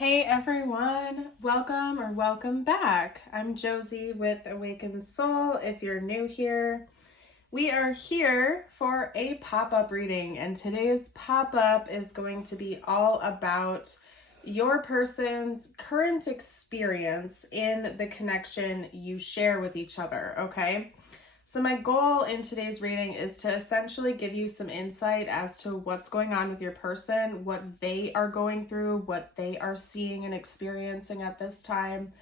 Hey everyone, welcome back. I'm Josie with Awakened Soul. If you're new here, we are here for a pop-up reading, and today's pop-up is going to be all about your person's current experience in the connection you share with each other, okay? So my goal in today's reading is to essentially give you some insight as to what's going on with your person, what they are going through, what they are seeing and experiencing at this time.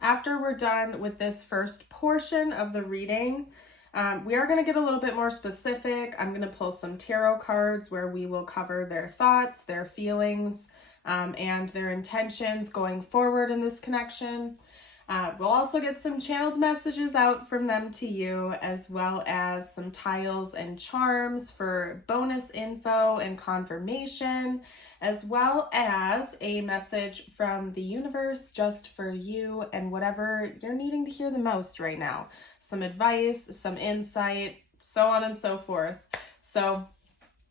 After we're done with this first portion of the reading, we are going to get a little bit more specific. I'm going to pull some tarot cards where we will cover their thoughts, their feelings, and their intentions going forward in this connection. We'll also get some channeled messages out from them to you, as well as some tiles and charms for bonus info and confirmation, as well as a message from the universe just for you and whatever you're needing to hear the most right now. Some advice, some insight, so on and so forth. So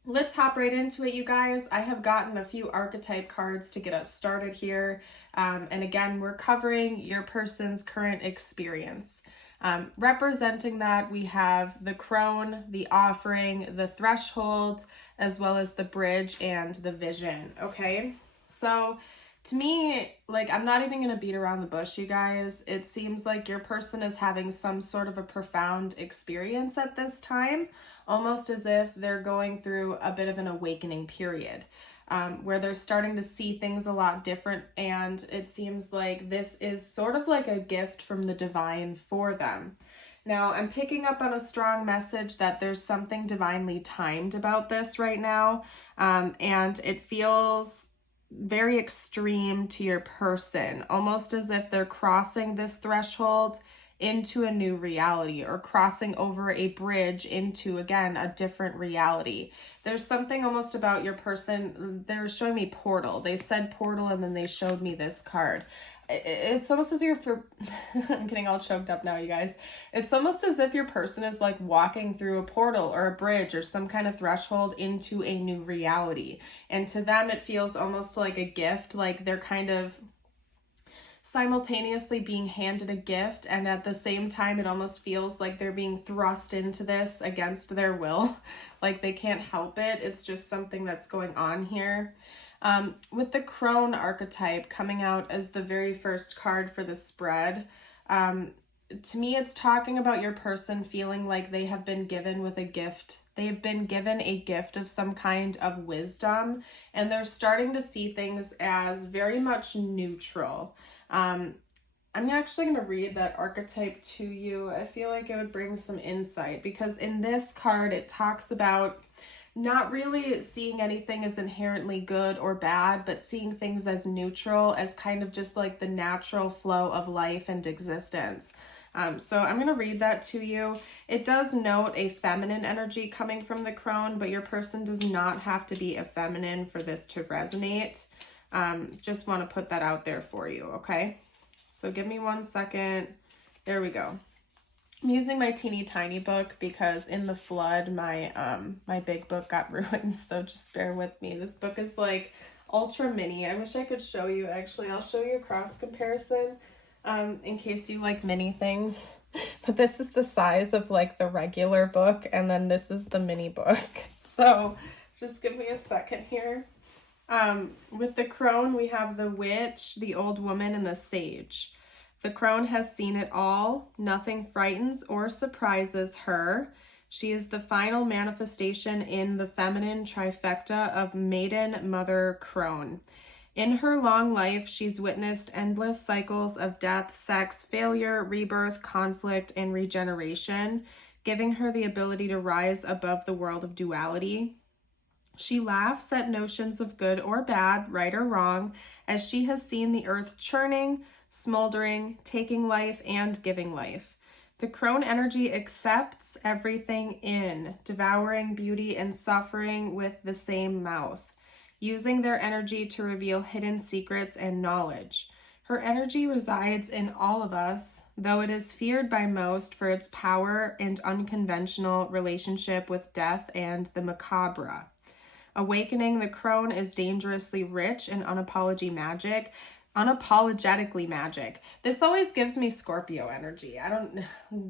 let's hop right into it, you guys. I have gotten a few archetype cards to get us started here. And again, we're covering your person's current experience. Representing that, we have the crone, the offering, the threshold, as well as the bridge and the vision, okay? So to me, I'm not even going to beat around the bush, you guys. It seems like your person is having some sort of a profound experience at this time, almost as if they're going through a bit of an awakening period, where they're starting to see things a lot different, and it seems like this is sort of like a gift from the divine for them. Now, I'm picking up on a strong message that there's something divinely timed about this right now, and it feels very extreme to your person, almost as if they're crossing this threshold into a new reality or crossing over a bridge into, again, a different reality. There's something almost about your person. They were showing me portal. They said portal and then they showed me this card. It's almost as if I'm getting all choked up now, you guys. It's almost as if your person is like walking through a portal or a bridge or some kind of threshold into a new reality. And to them, it feels almost like a gift, like they're kind of simultaneously being handed a gift, and at the same time, it almost feels like they're being thrust into this against their will. Like they can't help it. It's just something that's going on here. With the crone archetype coming out as the very first card for the spread, to me, it's talking about your person feeling like they have been given with a gift. They've been given a gift of some kind of wisdom, and they're starting to see things as very much neutral. I'm actually going to read that archetype to you. I feel like it would bring some insight, because in this card, it talks about not really seeing anything as inherently good or bad, but seeing things as neutral, as kind of just like the natural flow of life and existence. So I'm going to read that to you. It does note a feminine energy coming from the crone, but your person does not have to be a feminine for this to resonate. Just want to put that out there for you, okay? So give me 1 second. There we go. I'm using my teeny tiny book because in the flood, my big book got ruined, so just bear with me. This book is like ultra mini. I wish I could show you. Actually, I'll show you a cross comparison in case you like mini things. But this is the size of like the regular book, and then this is the mini book. So just give me a second here. With the crone, we have the witch, the old woman, and the sage. The crone has seen it all. Nothing frightens or surprises her. She is the final manifestation in the feminine trifecta of maiden, mother, crone. In her long life, she's witnessed endless cycles of death, sex, failure, rebirth, conflict, and regeneration, giving her the ability to rise above the world of duality. She laughs at notions of good or bad, right or wrong, as she has seen the earth churning, smoldering, taking life, and giving life. The crone energy accepts everything in, devouring beauty and suffering with the same mouth, using their energy to reveal hidden secrets and knowledge. Her energy resides in all of us, though it is feared by most for its power and unconventional relationship with death and the macabre. Awakening the crone is dangerously rich in unapologetic magic. unapologetically magic. This always gives me Scorpio energy.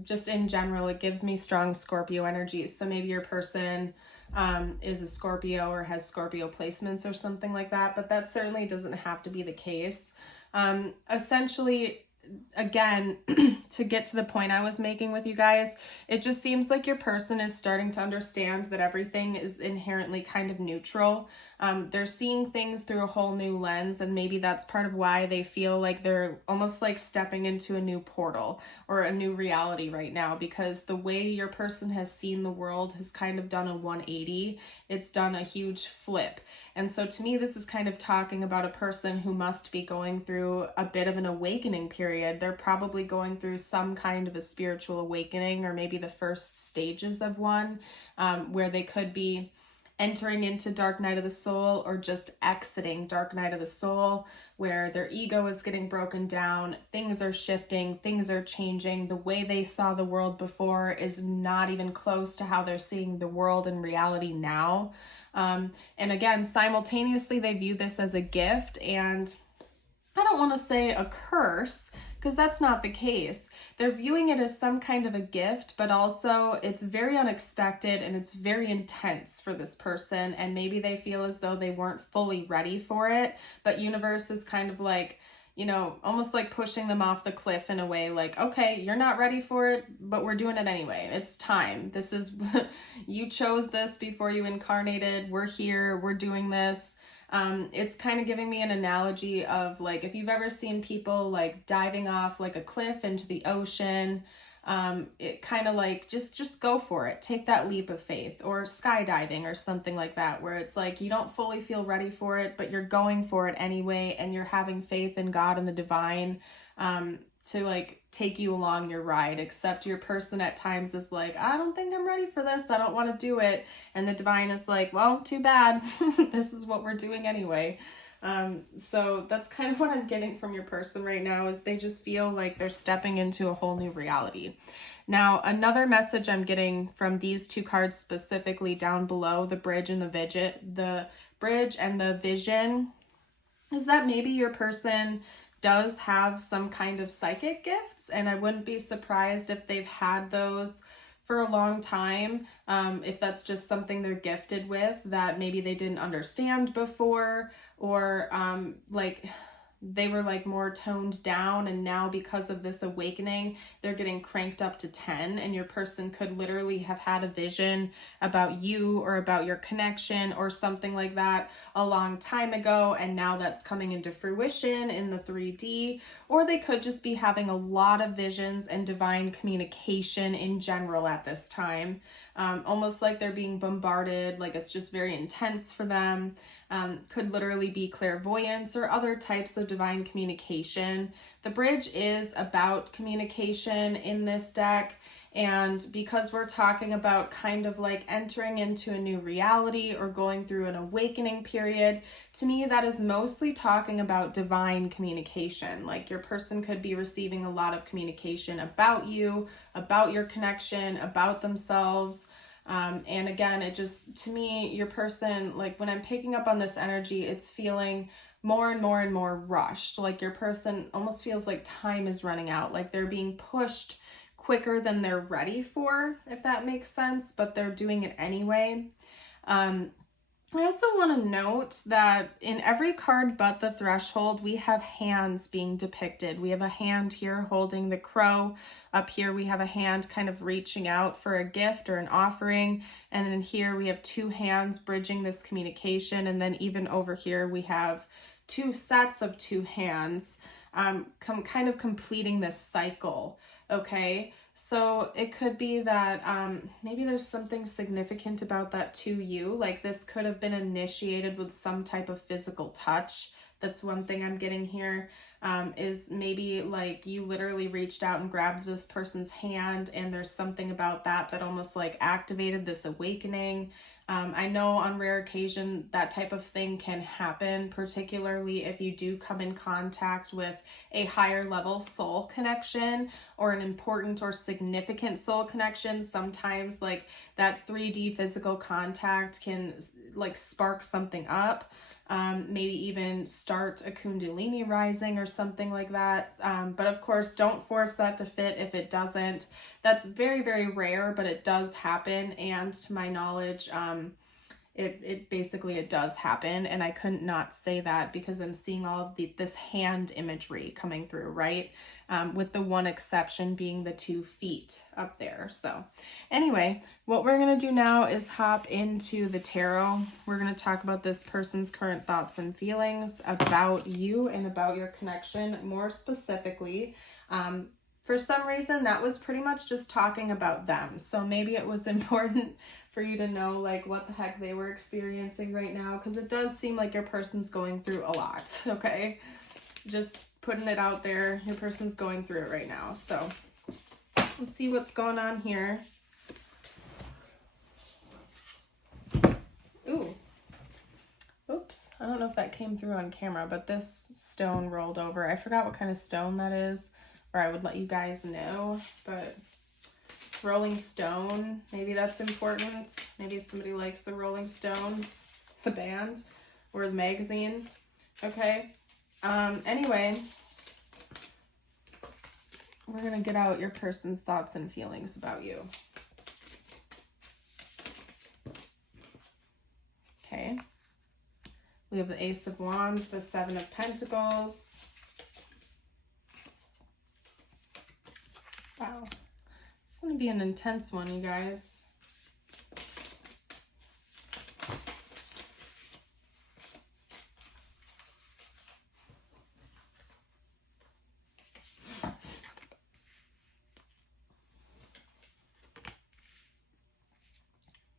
Just in general, it gives me strong Scorpio energy. So maybe your person is a Scorpio or has Scorpio placements or something like that, but that certainly doesn't have to be the case. Essentially, again, to get to the point I was making with you guys, it just seems like your person is starting to understand that everything is inherently kind of neutral. They're seeing things through a whole new lens, and maybe that's part of why they feel like they're almost like stepping into a new portal or a new reality right now, because the way your person has seen the world has kind of done a 180. It's done a huge flip. And so to me, this is kind of talking about a person who must be going through a bit of an awakening period. They're probably going through some kind of a spiritual awakening, or maybe the first stages of one, where they could be entering into dark night of the soul or just exiting dark night of the soul, where their ego is getting broken down, things are shifting, things are changing. The way they saw the world before is not even close to how they're seeing the world in reality now. And again, simultaneously, they view this as a gift, and I don't want to say a curse, because that's not the case. They're viewing it as some kind of a gift, but also it's very unexpected and it's very intense for this person. And maybe they feel as though they weren't fully ready for it, but universe is kind of like, almost like pushing them off the cliff in a way, like, okay, you're not ready for it, but we're doing it anyway. It's time. This is, you chose this before you incarnated. We're here, we're doing this. It's kind of giving me an analogy of like, if you've ever seen people like diving off like a cliff into the ocean, it kind of like, just go for it. Take that leap of faith, or skydiving or something like that, where it's like, you don't fully feel ready for it, but you're going for it anyway. And you're having faith in God and the divine, to like take you along your ride, except your person at times is like, I don't think I'm ready for this. I don't want to do it. And the divine is like, well, too bad. This is what we're doing anyway. So that's kind of what I'm getting from your person right now, is they just feel like they're stepping into a whole new reality. Now, another message I'm getting from these two cards specifically down below, the bridge and the vision, is that maybe your person does have some kind of psychic gifts, and I wouldn't be surprised if they've had those for a long time, if that's just something they're gifted with that maybe they didn't understand before, or like they were like more toned down, and now because of this awakening they're getting cranked up to 10, and your person could literally have had a vision about you or about your connection or something like that a long time ago, and now that's coming into fruition in the 3D. Or they could just be having a lot of visions and divine communication in general at this time, almost like they're being bombarded, like it's just very intense for them. Could literally be clairvoyance or other types of divine communication. The bridge is about communication in this deck, and because we're talking about kind of like entering into a new reality or going through an awakening period, to me that is mostly talking about divine communication. Like your person could be receiving a lot of communication about you, about your connection, about themselves. And again, it just, to me, your person, like when I'm picking up on this energy, it's feeling more and more and more rushed. Like your person almost feels like time is running out, like they're being pushed quicker than they're ready for, if that makes sense, but they're doing it anyway. I also want to note that in every card but the threshold, we have hands being depicted. We have a hand here holding the crow. Up here, we have a hand kind of reaching out for a gift or an offering. And then here we have two hands bridging this communication. And then even over here, we have two sets of two hands kind of completing this cycle. Okay, so it could be that maybe there's something significant about that to you. Like this could have been initiated with some type of physical touch. That's one thing I'm getting here, is maybe like you literally reached out and grabbed this person's hand, and there's something about that that almost like activated this awakening. I know on rare occasion that type of thing can happen, particularly if you do come in contact with a higher level soul connection or an important or significant soul connection. Sometimes like that 3D physical contact can like spark something up. maybe even start a Kundalini rising or something like that. But of course, don't force that to fit if it doesn't. That's very, very rare, but it does happen. And to my knowledge, it basically does happen. And I couldn't not say that because I'm seeing all of this hand imagery coming through, right? With the one exception being the 2 feet up there. So anyway, what we're going to do now is hop into the tarot. We're going to talk about this person's current thoughts and feelings about you and about your connection more specifically. For some reason, that was pretty much just talking about them. So maybe it was important for you to know like what the heck they were experiencing right now, because it does seem like your person's going through a lot, okay? Just putting it out there, your person's going through it right now. So let's see what's going on here. Ooh. Oops, I don't know if that came through on camera, but this stone rolled over. I forgot what kind of stone that is, or I would let you guys know, but Rolling Stone, maybe that's important. Maybe somebody likes the Rolling Stones, the band, or the magazine. Okay. Anyway, we're going to get out your person's thoughts and feelings about you. Okay. We have the Ace of Wands, the 7 of Pentacles. Wow. It's going to be an intense one, you guys.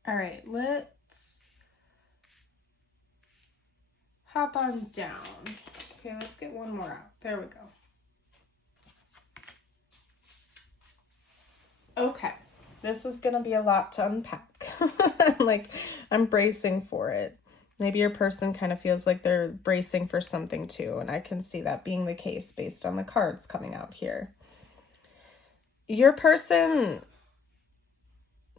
All right, let's hop on down. Okay, let's get one more out. There we go. Okay, this is going to be a lot to unpack. Like, I'm bracing for it. Maybe your person kind of feels like they're bracing for something too, and I can see that being the case based on the cards coming out here. Your person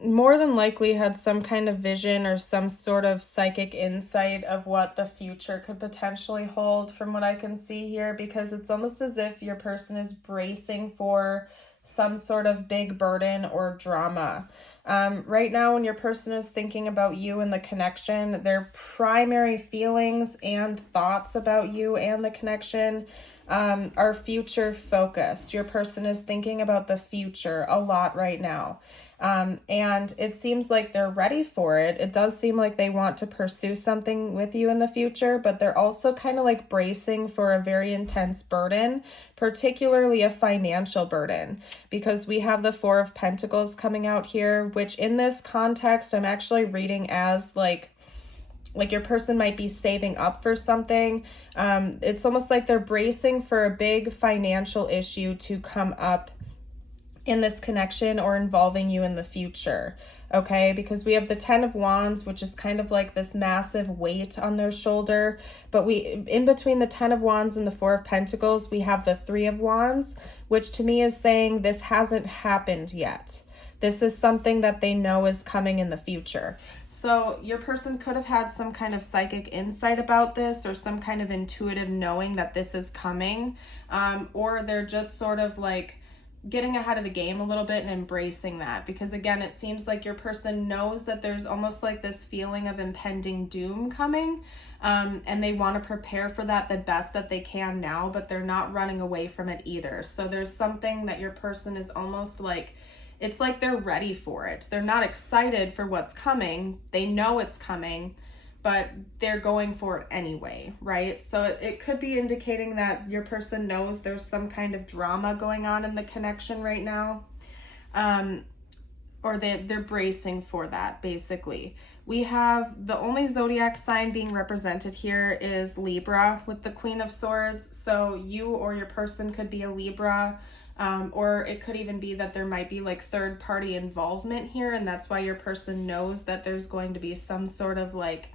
more than likely had some kind of vision or some sort of psychic insight of what the future could potentially hold from what I can see here, because it's almost as if your person is bracing for some sort of big burden or drama. Right now, when your person is thinking about you and the connection, their primary feelings and thoughts about you and the connection are future focused. Your person is thinking about the future a lot right now. And it seems like they're ready for it. It does seem like they want to pursue something with you in the future, but they're also kind of like bracing for a very intense burden, particularly a financial burden, because we have the 4 of Pentacles coming out here, which in this context, I'm actually reading as like your person might be saving up for something. It's almost like they're bracing for a big financial issue to come up in this connection or involving you in the future, okay? Because we have the 10 of Wands, which is kind of like this massive weight on their shoulder, but in between the 10 of Wands and the 4 of Pentacles, we have the 3 of Wands, which to me is saying this hasn't happened yet. This is something that they know is coming in the future. So your person could have had some kind of psychic insight about this, or some kind of intuitive knowing that this is coming, or they're just sort of like getting ahead of the game a little bit and embracing that, because again, it seems like your person knows that there's almost like this feeling of impending doom coming, and they want to prepare for that the best that they can now, but they're not running away from it either. So there's something that your person is almost like, it's like they're ready for it. They're not excited for what's coming. They know it's coming, but they're going for it anyway, right? So it could be indicating that your person knows there's some kind of drama going on in the connection right now, or they're bracing for that, basically. We have the only zodiac sign being represented here is Libra with the Queen of Swords. So you or your person could be a Libra, or it could even be that there might be like third-party involvement here, and that's why your person knows that there's going to be some sort of like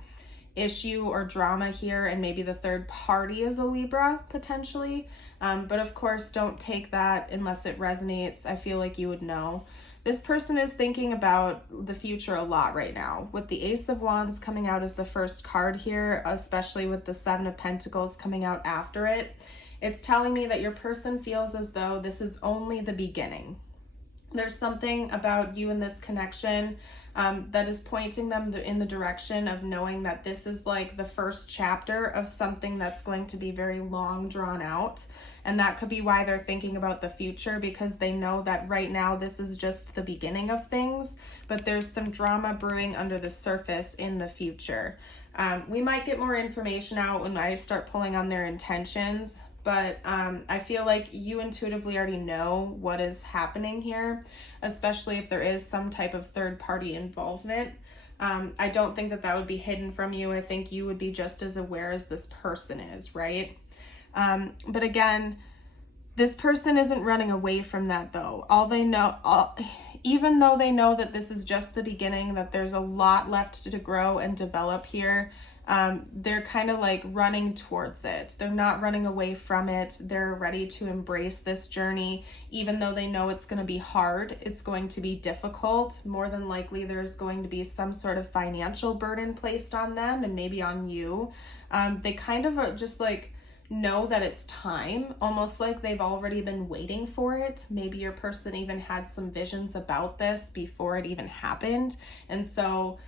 issue or drama here, and maybe the third party is a Libra potentially, but of course don't take that unless it resonates. I feel like you would know. This person is thinking about the future a lot right now. With the Ace of Wands coming out as the first card here, especially with the Seven of Pentacles coming out after it, it's telling me that your person feels as though this is only the beginning. There's something about you in this connection that is pointing them in the direction of knowing that this is like the first chapter of something that's going to be very long drawn out. And that could be why they're thinking about the future, because they know that right now this is just the beginning of things, but there's some drama brewing under the surface in the future. We might get more information out when I start pulling on their intentions, but I feel like you intuitively already know what is happening here, especially if there is some type of third-party involvement. I don't think that that would be hidden from you. I think you would be just as aware as this person is, right? But again, this person isn't running away from that though. Even though they know that this is just the beginning, that there's a lot left to grow and develop here, they're kind of like running towards it. They're not running away from it. They're ready to embrace this journey, even though they know it's going to be hard. It's going to be difficult. More than likely, there's going to be some sort of financial burden placed on them and maybe on you. They kind of just like know that it's time, almost like they've already been waiting for it. Maybe your person even had some visions about this before it even happened. And so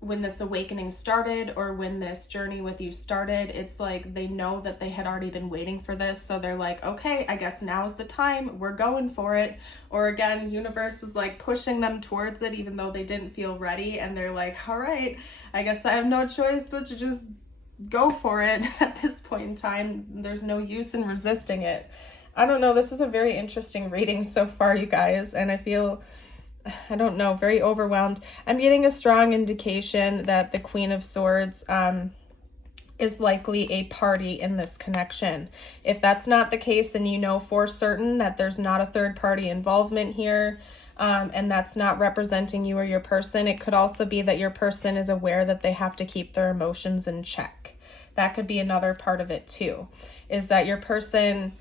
when this awakening started, or when this journey with you started, it's like they know that they had already been waiting for this. So they're like, okay, I guess now is the time. We're going for it. Or again, universe was like pushing them towards it, even though they didn't feel ready. And they're like, all right, I guess I have no choice but to just go for it at this point in time. There's no use in resisting it. I don't know. This is a very interesting reading so far, you guys. And I feel, I don't know, very overwhelmed. I'm getting a strong indication that the Queen of Swords is likely a party in this connection. If that's not the case, then you know for certain that there's not a third party involvement here. And that's not representing you or your person. It could also be that your person is aware that they have to keep their emotions in check. That could be another part of it too, is that your person,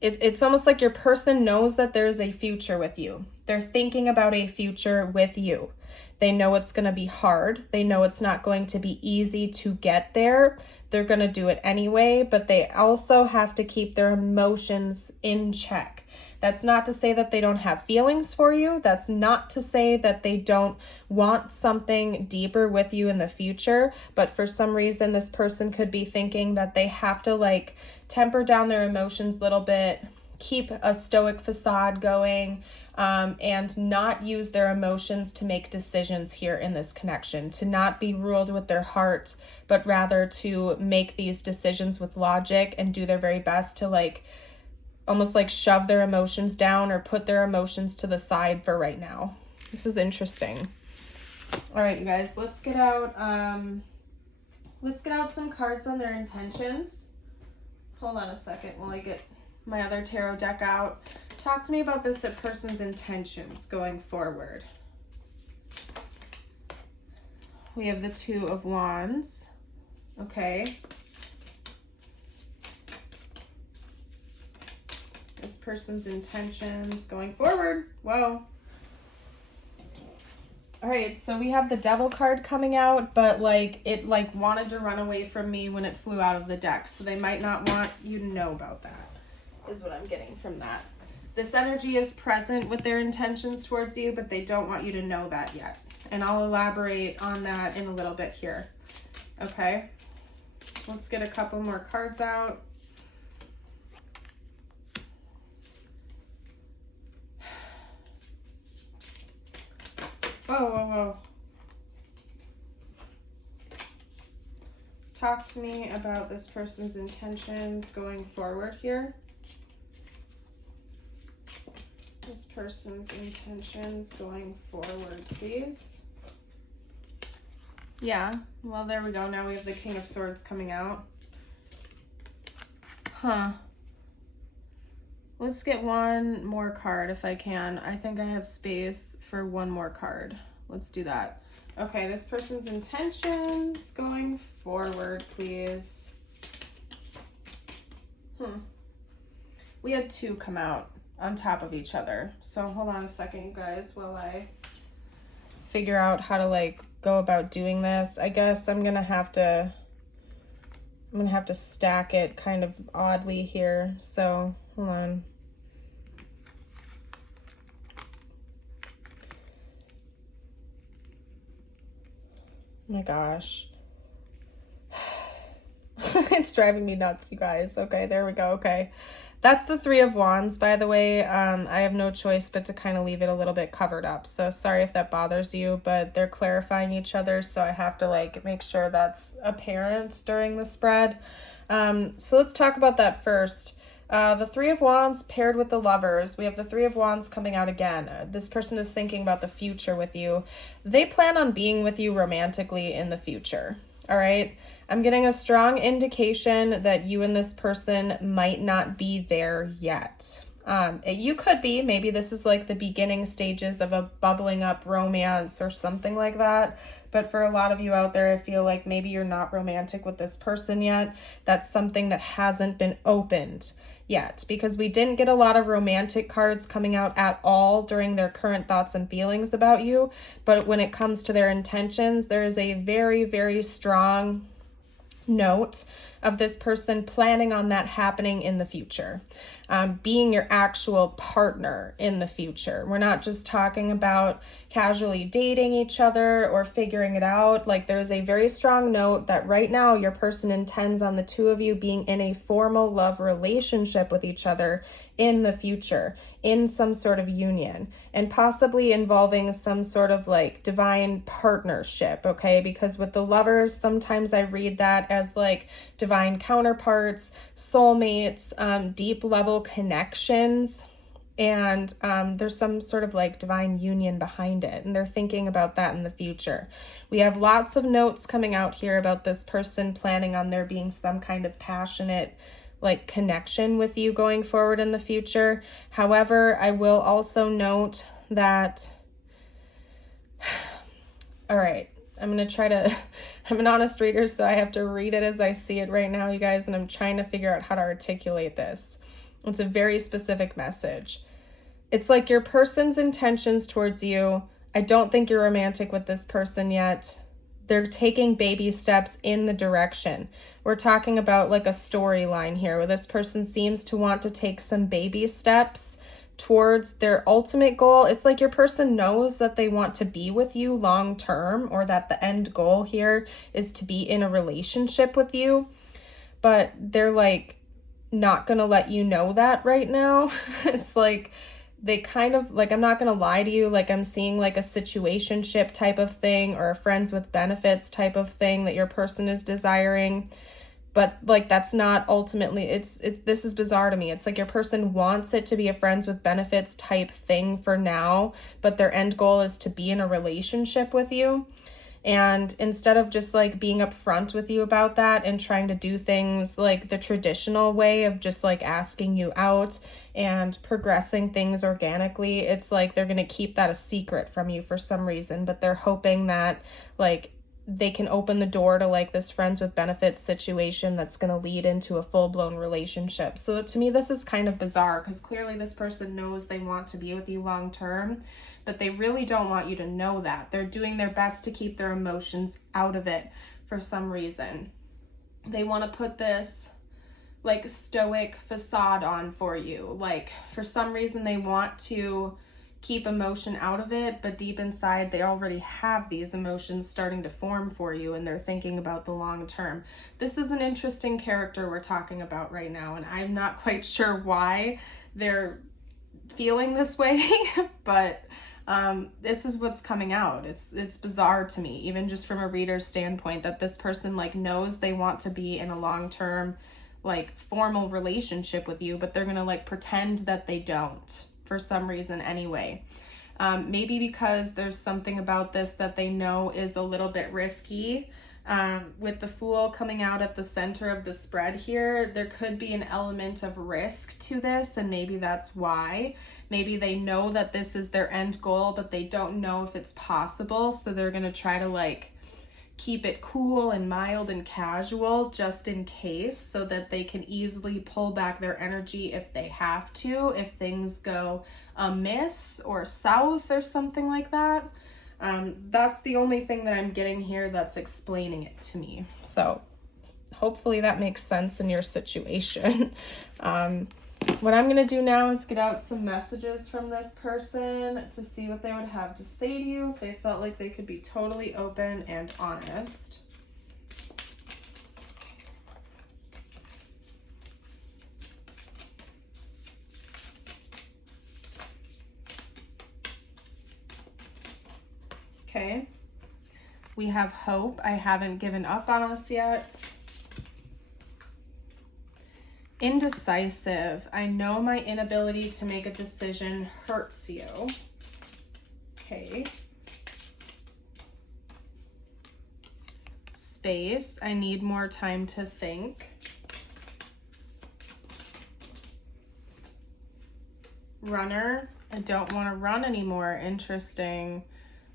it's almost like your person knows that there's a future with you. They're thinking about a future with you. They know it's going to be hard. They know it's not going to be easy to get there. They're going to do it anyway, but they also have to keep their emotions in check. That's not to say that they don't have feelings for you. That's not to say that they don't want something deeper with you in the future. But for some reason, this person could be thinking that they have to like temper down their emotions a little bit, keep a stoic facade going, and not use their emotions to make decisions here in this connection, to not be ruled with their heart, but rather to make these decisions with logic and do their very best to like almost like shove their emotions down or put their emotions to the side for right now. This is interesting. All right, you guys, let's get out some cards on their intentions. Hold on a second while I get my other tarot deck out. Talk to me about this person's intentions going forward. We have the Two of Wands. Okay. This person's intentions going forward. Whoa. All right, so we have the Devil card coming out, but like it like wanted to run away from me when it flew out of the deck. So they might not want you to know about that, is what I'm getting from that. This energy is present with their intentions towards you, but they don't want you to know that yet. And I'll elaborate on that in a little bit here. Okay, let's get a couple more cards out. Whoa, whoa, whoa. Talk to me about this person's intentions going forward here. This person's intentions going forward, please. Yeah, well, there we go. Now we have the King of Swords coming out. Huh. Let's get one more card if I can. I think I have space for one more card. Let's do that. Okay, this person's intentions going forward, please. We had two come out. on top of each other. So hold on a second, you guys, while I figure out how to like go about doing this. I guess I'm gonna have to stack it kind of oddly here. So hold on. Oh my gosh. It's driving me nuts, you guys. Okay, there we go. Okay. That's the Three of Wands, by the way. I have no choice but to kind of leave it a little bit covered up. So sorry if that bothers you, but they're clarifying each other. So I have to like make sure that's apparent during the spread. So let's talk about that first. The Three of Wands paired with the Lovers. We have the Three of Wands coming out again. This person is thinking about the future with you. They plan on being with you romantically in the future. All right. I'm getting a strong indication that you and this person might not be there yet. You could be. Maybe this is like the beginning stages of a bubbling up romance or something like that. But for a lot of you out there, I feel like maybe you're not romantic with this person yet. That's something that hasn't been opened yet, because we didn't get a lot of romantic cards coming out at all during their current thoughts and feelings about you. But when it comes to their intentions, there is a very, very strong note of this person planning on that happening in the future, being your actual partner in the future. We're not just talking about casually dating each other or figuring it out. Like, there's a very strong note that right now your person intends on the two of you being in a formal love relationship with each other in the future, in some sort of union, and possibly involving some sort of like divine partnership, okay? Because with the Lovers, sometimes I read that as like divine counterparts, soulmates, deep level connections, and there's some sort of like divine union behind it, and they're thinking about that in the future. We have lots of notes coming out here about this person planning on there being some kind of passionate like connection with you going forward in the future. However, I will also note that, all right, I'm going to try to, I'm an honest reader, so I have to read it as I see it right now, you guys, and I'm trying to figure out how to articulate this. It's a very specific message. It's like your person's intentions towards you. I don't think you're romantic with this person yet. They're taking baby steps in the direction. We're talking about like a storyline here where this person seems to want to take some baby steps towards their ultimate goal. It's like your person knows that they want to be with you long term, or that the end goal here is to be in a relationship with you, but they're like not gonna let you know that right now. It's like they kind of like, I'm not gonna lie to you, like I'm seeing like a situationship type of thing or a friends with benefits type of thing that your person is desiring. But like that's not ultimately, this is bizarre to me. It's like your person wants it to be a friends with benefits type thing for now, but their end goal is to be in a relationship with you. And instead of just like being upfront with you about that and trying to do things like the traditional way of just like asking you out and progressing things organically, it's like they're going to keep that a secret from you for some reason, but they're hoping that like they can open the door to like this friends with benefits situation that's going to lead into a full-blown relationship. So to me, this is kind of bizarre because clearly this person knows they want to be with you long term, but they really don't want you to know that. They're doing their best to keep their emotions out of it for some reason. They want to put this like stoic facade on for you. Like for some reason they want to keep emotion out of it, but deep inside they already have these emotions starting to form for you, and they're thinking about the long term. This is an interesting character we're talking about right now, and I'm not quite sure why they're feeling this way, but this is what's coming out. It's bizarre to me, even just from a reader's standpoint, that this person like knows they want to be in a long-term like formal relationship with you, but they're gonna like pretend that they don't for some reason anyway. Maybe because there's something about this that they know is a little bit risky. With the Fool coming out at the center of the spread here, there could be an element of risk to this, and maybe that's why. Maybe they know that this is their end goal, but they don't know if it's possible, so they're gonna try to like keep it cool and mild and casual just in case, so that they can easily pull back their energy if they have to, if things go amiss or south or something like that. That's the only thing that I'm getting here that's explaining it to me. So hopefully that makes sense in your situation. What I'm going to do now is get out some messages from this person to see what they would have to say to you if they felt like they could be totally open and honest. Okay. We have hope. I haven't given up on us yet. Indecisive. I know my inability to make a decision hurts you. Okay. Space. I need more time to think. Runner. I don't want to run anymore. Interesting.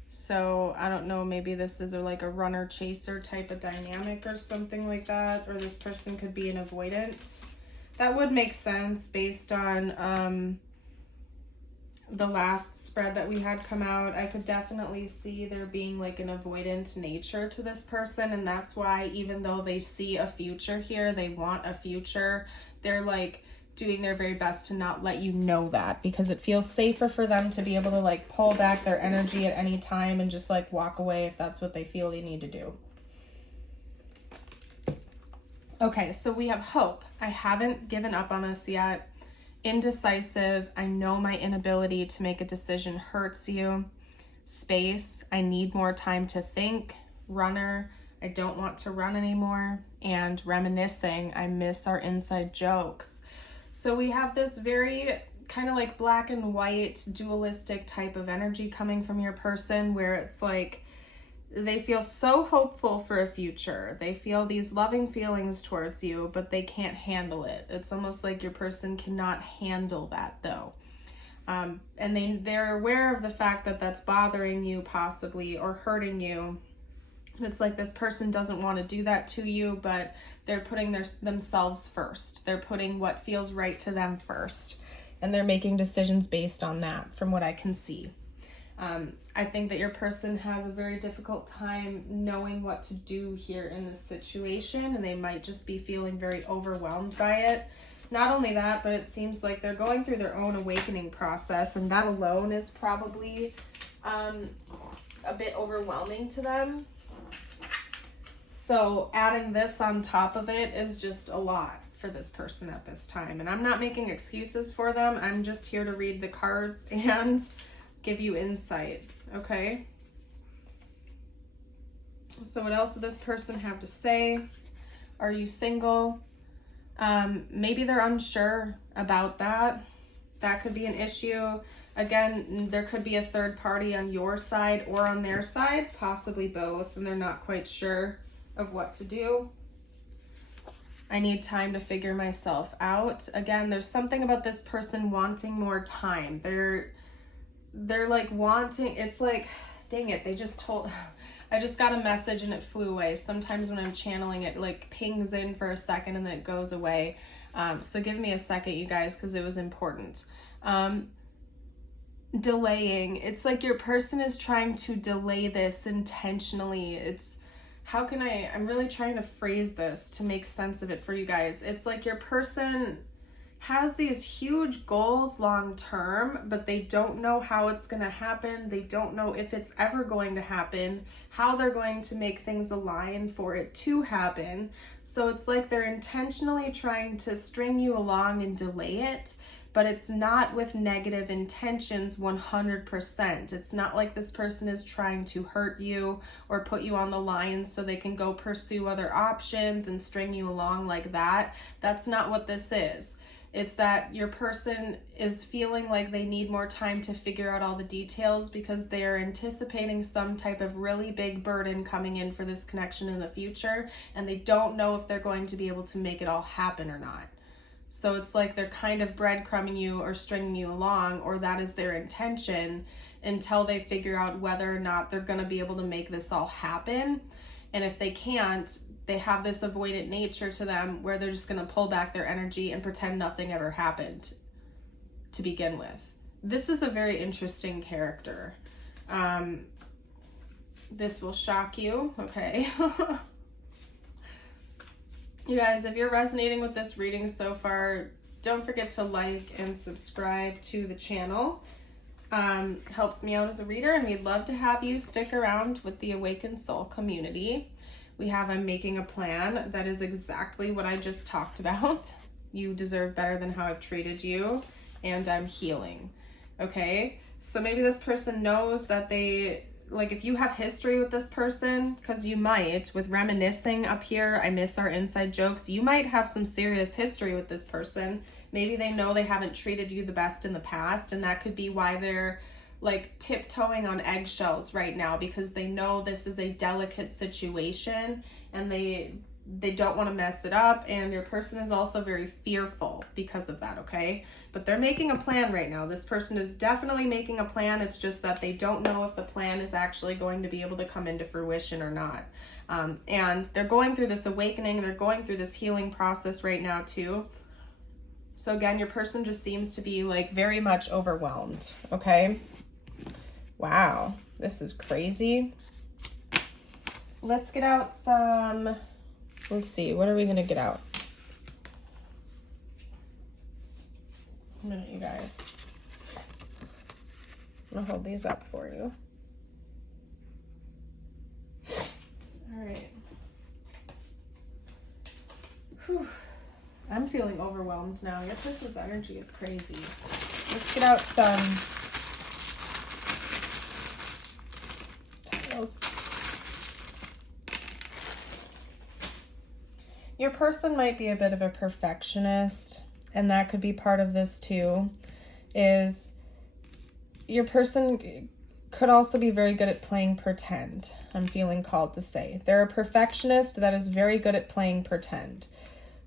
So I don't know, maybe this is like a runner chaser type of dynamic or something like that, or this person could be an avoidant. That would make sense based on the last spread that we had come out. I could definitely see there being like an avoidant nature to this person, and that's why even though they see a future here, they want a future, they're like doing their very best to not let you know that, because it feels safer for them to be able to like pull back their energy at any time and just like walk away if that's what they feel they need to do. Okay, so we have hope. I haven't given up on us yet. Indecisive. I know my inability to make a decision hurts you. Space. I need more time to think. Runner. I don't want to run anymore. And reminiscing. I miss our inside jokes. So we have this very kind of like black and white dualistic type of energy coming from your person, where it's like they feel so hopeful for a future. They feel these loving feelings towards you, but they can't handle it. It's almost like your person cannot handle that though. And they're aware of the fact that that's bothering you possibly or hurting you. It's like this person doesn't want to do that to you, but they're putting themselves first. They're putting what feels right to them first. And they're making decisions based on that, from what I can see. I think that your person has a very difficult time knowing what to do here in this situation, and they might just be feeling very overwhelmed by it. Not only that, but it seems like they're going through their own awakening process, and that alone is probably a bit overwhelming to them. So adding this on top of it is just a lot for this person at this time. And I'm not making excuses for them. I'm just here to read the cards and give you insight, okay? So what else would this person have to say? Are you single? Maybe they're unsure about that. That could be an issue. Again, there could be a third party on your side or on their side, possibly both, and they're not quite sure of what to do. I need time to figure myself out. Again, there's something about this person wanting more time. They're like wanting, it's like, dang it, I just got a message and it flew away. Sometimes when I'm channeling it, like pings in for a second and then it goes away. So give me a second, you guys, because it was important. Delaying. It's like your person is trying to delay this intentionally. I'm really trying to phrase this to make sense of it for you guys. It's like your person has these huge goals long term, but they don't know how it's going to happen. They don't know if it's ever going to happen, how they're going to make things align for it to happen. So it's like they're intentionally trying to string you along and delay it, but it's not with negative intentions 100%. It's not like this person is trying to hurt you or put you on the line so they can go pursue other options and string you along like that. That's not what this is. It's that your person is feeling like they need more time to figure out all the details because they are anticipating some type of really big burden coming in for this connection in the future, and they don't know if they're going to be able to make it all happen or not. So it's like they're kind of breadcrumbing you or stringing you along, or that is their intention, until they figure out whether or not they're going to be able to make this all happen. And if they can't, they have this avoidant nature to them where they're just going to pull back their energy and pretend nothing ever happened to begin with. This is a very interesting character. This will shock you, okay? You guys, if you're resonating with this reading so far, don't forget to like and subscribe to the channel. Helps me out as a reader, and we'd love to have you stick around with the Awakened Soul community. We have I'm Making a Plan. That is exactly what I just talked about. You deserve better than how I've treated you, and I'm healing. Okay? So maybe this person knows that they, like, if you have history with this person, because you might, with reminiscing up here, I miss our inside jokes, you might have some serious history with this person. Maybe they know they haven't treated you the best in the past, and that could be why they're like tiptoeing on eggshells right now, because they know this is a delicate situation and they don't want to mess it up, and your person is also very fearful because of that, okay? But they're making a plan right now. This person is definitely making a plan. It's just that they don't know if the plan is actually going to be able to come into fruition or not. And they're going through this awakening. They're going through this healing process right now too. So again, your person just seems to be like very much overwhelmed, okay? Wow, this is crazy. Let's get out some, let's see, what are we gonna get out? A minute, you guys. I'm gonna hold these up for you. All right. Whew. I'm feeling overwhelmed now. Your person's energy is crazy. Let's get out some tiles. Your person might be a bit of a perfectionist, and that could be part of this too, is your person could also be very good at playing pretend. I'm feeling called to say. They're a perfectionist that is very good at playing pretend.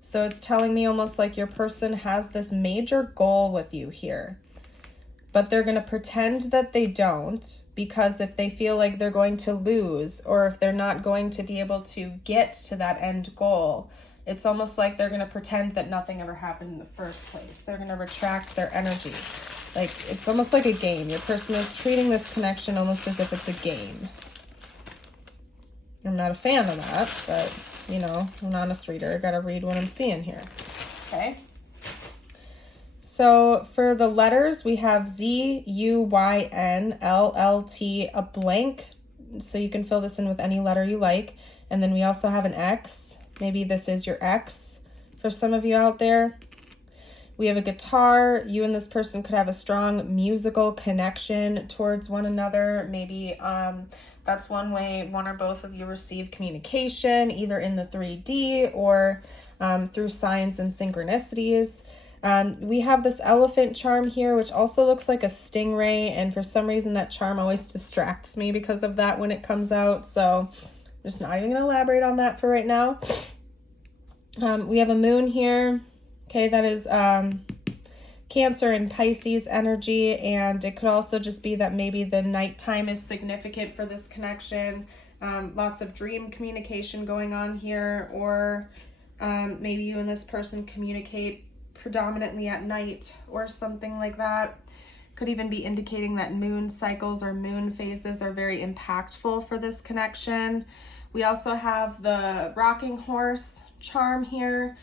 So it's telling me almost like your person has this major goal with you here, but they're going to pretend that they don't, because if they feel like they're going to lose, or if they're not going to be able to get to that end goal, it's almost like they're going to pretend that nothing ever happened in the first place. They're going to retract their energy. Like, it's almost like a game. Your person is treating this connection almost as if it's a game. I'm not a fan of that, but, you know, I'm an honest reader. I gotta read what I'm seeing here. Okay. So for the letters, we have Z, U, Y, N, L, L, T, a blank. So you can fill this in with any letter you like. And then we also have an X. Maybe this is your X for some of you out there. We have a guitar. You and this person could have a strong musical connection towards one another. Maybe, that's one way one or both of you receive communication, either in the 3D or through signs and synchronicities. We have this elephant charm here, which also looks like a stingray, and for some reason that charm always distracts me because of that when it comes out, so I'm just not even going to elaborate on that for right now. We have a moon here. Okay, that is Cancer and Pisces energy, and it could also just be that maybe the nighttime is significant for this connection. Lots of dream communication going on here, or maybe you and this person communicate predominantly at night or something like that. Could even be indicating that moon cycles or moon phases are very impactful for this connection. We also have the rocking horse charm here,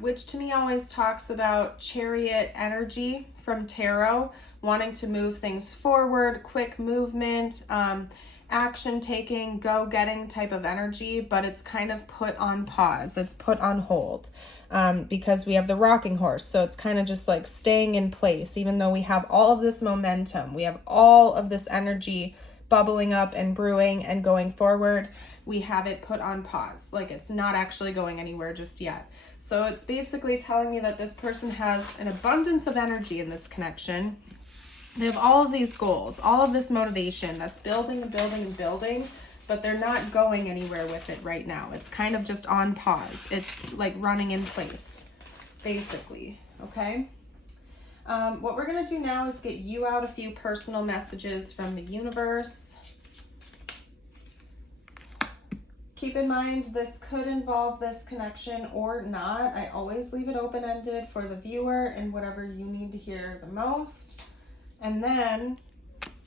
which to me always talks about chariot energy from tarot, wanting to move things forward, quick movement, action taking, go-getting type of energy, but it's kind of put on pause. It's put on hold because we have the rocking horse. So it's kind of just like staying in place, even though we have all of this momentum. We have all of this energy bubbling up and brewing and going forward. We have it put on pause. Like, it's not actually going anywhere just yet. So it's basically telling me that this person has an abundance of energy in this connection. They have all of these goals, all of this motivation that's building and building and building, but they're not going anywhere with it right now. It's kind of just on pause. It's like running in place, basically, okay? What we're going to do now is get you out a few personal messages from the universe. Keep in mind, this could involve this connection or not. I always leave it open-ended for the viewer and whatever you need to hear the most. And then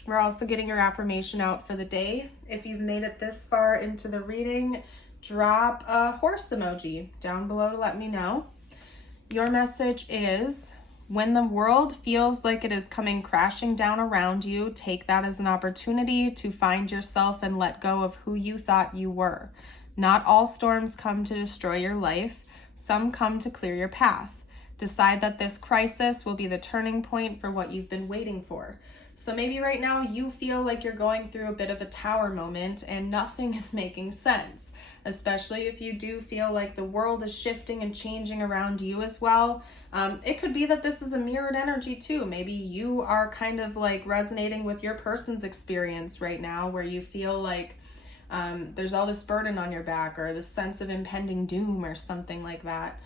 we're also getting your affirmation out for the day. If you've made it this far into the reading, drop a horse emoji down below to let me know. Your message is, when the world feels like it is coming crashing down around you, take that as an opportunity to find yourself and let go of who you thought you were. Not all storms come to destroy your life. Some come to clear your path. Decide that this crisis will be the turning point for what you've been waiting for. So maybe right now you feel like you're going through a bit of a tower moment and nothing is making sense, especially if you do feel like the world is shifting and changing around you as well. It could be that this is a mirrored energy too. Maybe you are kind of like resonating with your person's experience right now, where you feel like there's all this burden on your back or this sense of impending doom or something like that.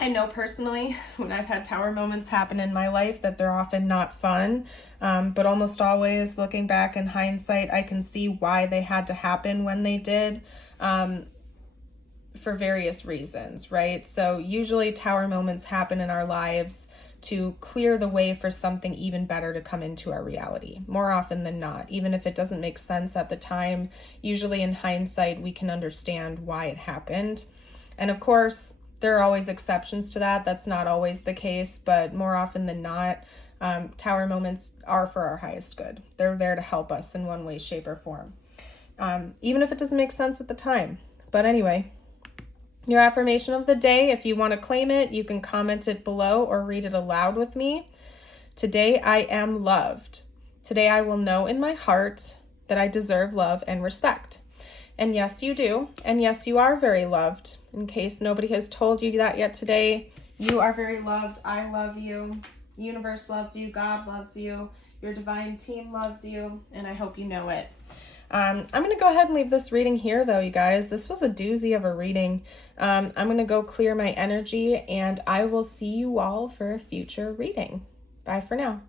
I know personally, when I've had tower moments happen in my life, that they're often not fun, but almost always, looking back in hindsight, I can see why they had to happen when they did, for various reasons, right? So usually tower moments happen in our lives to clear the way for something even better to come into our reality, more often than not. Even if it doesn't make sense at the time, usually in hindsight, we can understand why it happened. And of course, there are always exceptions to that. That's not always the case, but more often than not, tower moments are for our highest good. They're there to help us in one way, shape, or form, even if it doesn't make sense at the time. But anyway, your affirmation of the day, if you want to claim it, you can comment it below or read it aloud with me. Today, I am loved. Today, I will know in my heart that I deserve love and respect. And yes, you do. And yes, you are very loved. In case nobody has told you that yet today, you are very loved. I love you. The universe loves you. God loves you. Your divine team loves you. And I hope you know it. I'm going to go ahead and leave this reading here, though, you guys. This was a doozy of a reading. I'm going to go clear my energy, and I will see you all for a future reading. Bye for now.